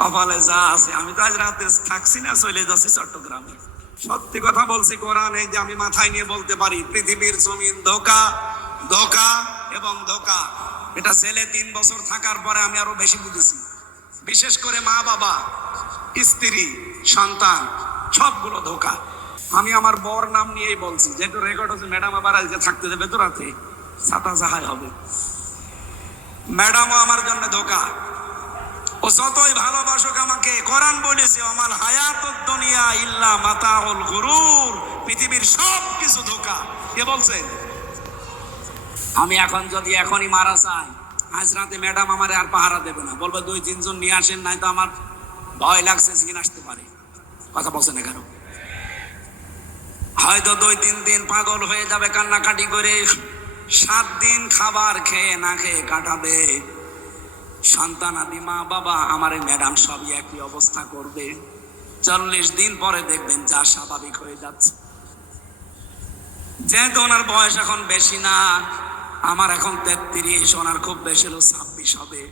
কপালে যা আছে। আমি তো আজ রাতে থাকছি না, চলে যাচ্ছি চট্টগ্রামে। সত্যি কথা বলছি, কোরআন এই যে আমি মাথায় নিয়ে বলতে পারি, পৃথিবীর জমিন ধোঁকা, ধোঁকা এবং ধোঁকা। এটা ছেলে 3 বছর থাকার পরে আমি আরো বেশি বুঝেছি। বিশেষ করে মা বাবা, স্ত্রী, সন্তান, সবগুলো ধোঁকা। আমি আমার বর নাম নিয়েই বলছি, যেহেতু রেকর্ড হচ্ছে। ম্যাডাম আবার আজকে থাকতে দেবে তো রাতে, ছাতা জাহাই হবে। ম্যাডামও আমার জন্য ধোঁকা। ও যতই ভালোবাসুক আমাকে, কোরআন বলেছে আমাল হায়াতুদ দুনিয়া ইল্লা মাতাউল গুরুর, পৃথিবীর সব কিছু ধোঁকা। কে বলছে? আমি এখন যদি এখনই মারা যাই, আজ রাতে ম্যাডাম আমারে আর পাহারা দেবে না, বলবে 2-3 জন নিয়ে আসেন, নাই তো আমার ভয় লাগছে, জিন আসতে পারে। কথা বলছে না কেন? হয়তো 2-3 দিন পাগল হয়ে যাবে কান্নাকাটি করে, 7 দিন খাবার খেয়ে না খেয়ে কাটাবে। সন্তান আদি মা বাবা আমার এই ম্যাডাম সবই একই অবস্থা করবে। 40 দিন পরে দেখবেন যা স্বাভাবিক হয়ে যাচ্ছে। যেহেতু ওনার বয়স এখন বেশি না, আমার এখন 33, ওনার খুব বেশি হলো 26 হবে।